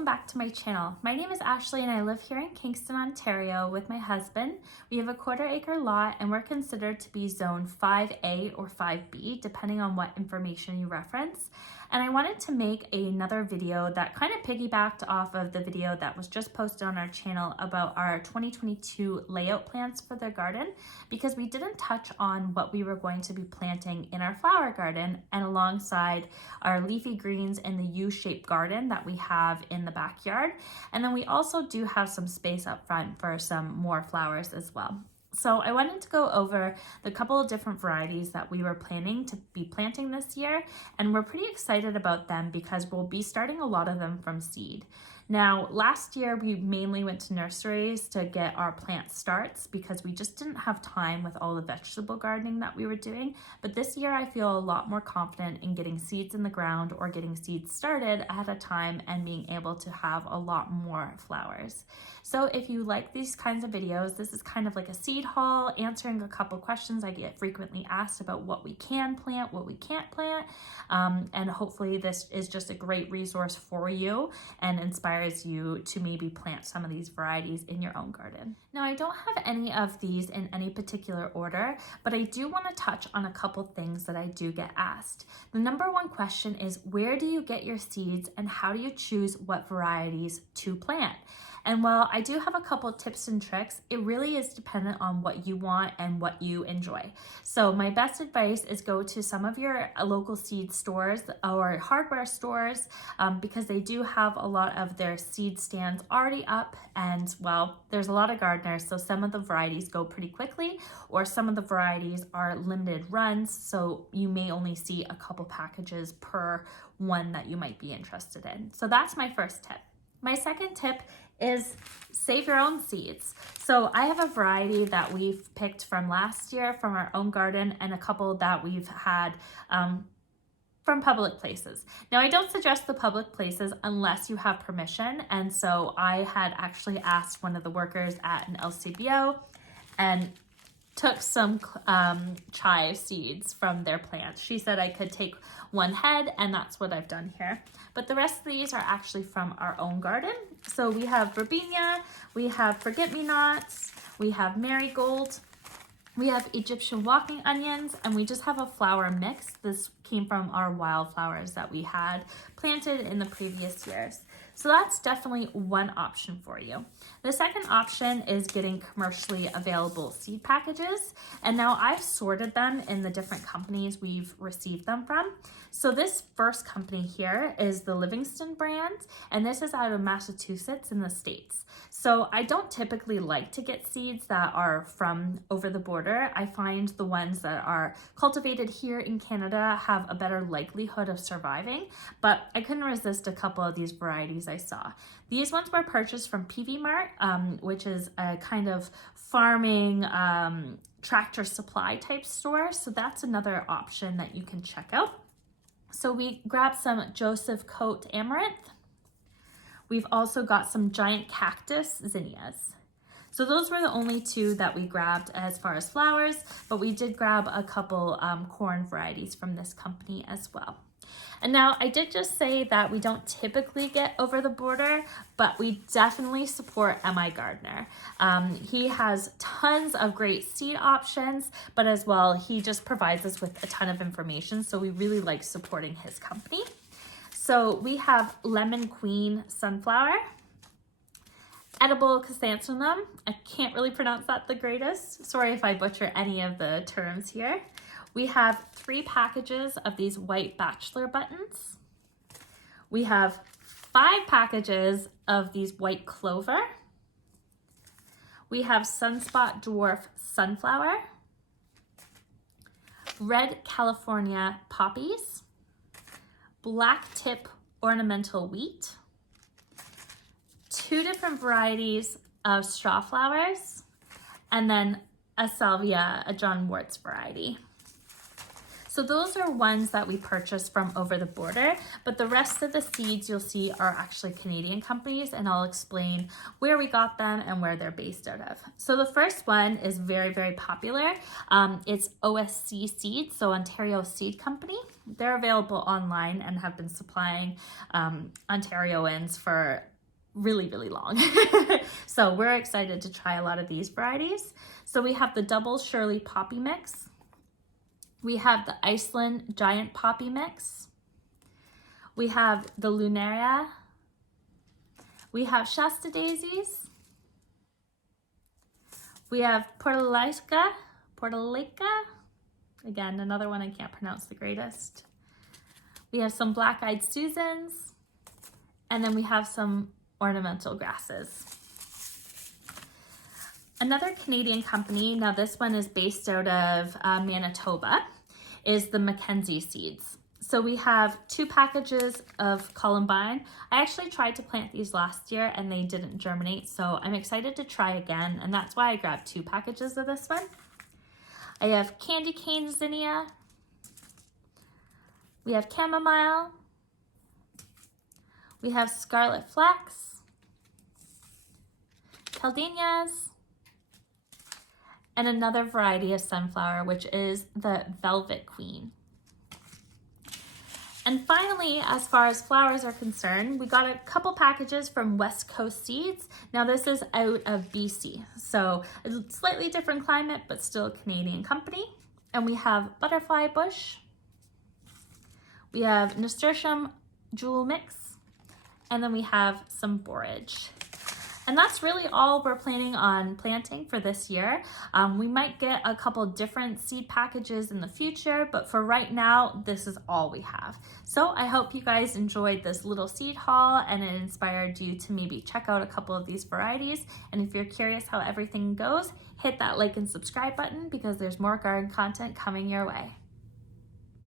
welcome back to my channel. My name is Ashlee and I live here in Kingston, Ontario with my husband. We have a 1/4 acre lot and we're considered to be zone 5A or 5B depending on what information you reference. And I wanted to make another video that kind of piggybacked off of the video that was just posted on our channel about our 2022 layout plans for the garden, because we didn't touch on what we were going to be planting in our flower garden and alongside our leafy greens in the U-shaped garden that we have in the backyard. And then we also do have some space up front for some more flowers as well. So I wanted to go over the couple of different varieties that we were planning to be planting this year, and we're pretty excited about them because we'll be starting a lot of them from seed. Now, last year we mainly went to nurseries to get our plant starts because we just didn't have time with all the vegetable gardening that we were doing. But this year I feel a lot more confident in getting seeds in the ground or getting seeds started ahead of time and being able to have a lot more flowers. So if you like these kinds of videos, this is kind of like a seed haul, answering a couple questions I get frequently asked about what we can plant, what we can't plant. And hopefully this is just a great resource for you and inspires you to maybe plant some of these varieties in your own garden. Now, I don't have any of these in any particular order, but I do want to touch on a couple things that I do get asked. The number one question is, where do you get your seeds and how do you choose what varieties to plant? And while I do have a couple tips and tricks, it really is dependent on what you want and what you enjoy. So my best advice is go to some of your local seed stores or hardware stores because they do have a lot of their seed stands already up, and well, there's a lot of gardeners, so some of the varieties go pretty quickly, or some of the varieties are limited runs, so you may only see a couple packages per one that you might be interested in. So that's my first tip. My second tip is save your own seeds. So I have a variety that we've picked from last year from our own garden and a couple that we've had from public places. Now, I don't suggest the public places unless you have permission. And so I had actually asked one of the workers at an LCBO and took some chive seeds from their plants. She said I could take one head, and that's what I've done here. But the rest of these are actually from our own garden. So we have verbena, we have forget-me-nots, we have marigold, we have Egyptian walking onions, and we just have a flower mix. This came from our wildflowers that we had planted in the previous years. So that's definitely one option for you. The second option is getting commercially available seed packages. And now I've sorted them in the different companies we've received them from. So this first company here is the Livingston Brand, and this is out of Massachusetts in the States. So I don't typically like to get seeds that are from over the border. I find the ones that are cultivated here in Canada have a better likelihood of surviving, but I couldn't resist a couple of these varieties I saw. These ones were purchased from PV Mart, which is a kind of farming tractor supply type store. So that's another option that you can check out. So we grabbed some Joseph Coat Amaranth. We've also got some giant cactus zinnias. So those were the only two that we grabbed as far as flowers, but we did grab a couple corn varieties from this company as well. And now I did just say that we don't typically get over the border, but we definitely support MI Gardener. He has tons of great seed options, but as well, he just provides us with a ton of information. So we really like supporting his company. So we have Lemon Queen Sunflower, Edible Chrysanthemum. I can't really pronounce that the greatest. Sorry if I butcher any of the terms here. We have 3 packages of these white bachelor buttons. We have 5 packages of these white clover. We have Sunspot Dwarf Sunflower, Red California Poppies, Black Tip Ornamental Wheat, 2 different varieties of straw flowers, and then a salvia, a John Wart's variety. So those are ones that we purchased from over the border, but the rest of the seeds you'll see are actually Canadian companies, and I'll explain where we got them and where they're based out of. So the first one is very, very popular. It's Osc Seeds, so Ontario Seed Company. They're available online and have been supplying Ontarians for really, really long. So we're excited to try a lot of these varieties. So we have the Double Shirley Poppy Mix. We have the Iceland Giant Poppy Mix. We have the Lunaria. We have Shasta Daisies. We have Portalaca. Again, another one I can't pronounce the greatest. We have some Black-Eyed Susans. And then we have some ornamental grasses. Another Canadian company, now this one is based out of Manitoba, is the Mckenzie Seeds. So we have 2 packages of columbine. I actually tried to plant these last year and they didn't germinate, so I'm excited to try again, and that's why I grabbed 2 packages of this one. I have candy cane zinnia. We have chamomile. We have scarlet flax, caldenias, and another variety of sunflower, which is the Velvet Queen. And finally, as far as flowers are concerned, we got a couple packages from West Coast Seeds. Now this is out of BC, so a slightly different climate, but still a Canadian company. And we have Butterfly Bush. We have Nasturtium Jewel Mix, and then we have some borage. And that's really all we're planning on planting for this year. We might get a couple different seed packages in the future, but for right now, this is all we have. So I hope you guys enjoyed this little seed haul and it inspired you to maybe check out a couple of these varieties. And if you're curious how everything goes, hit that like and subscribe button because there's more garden content coming your way.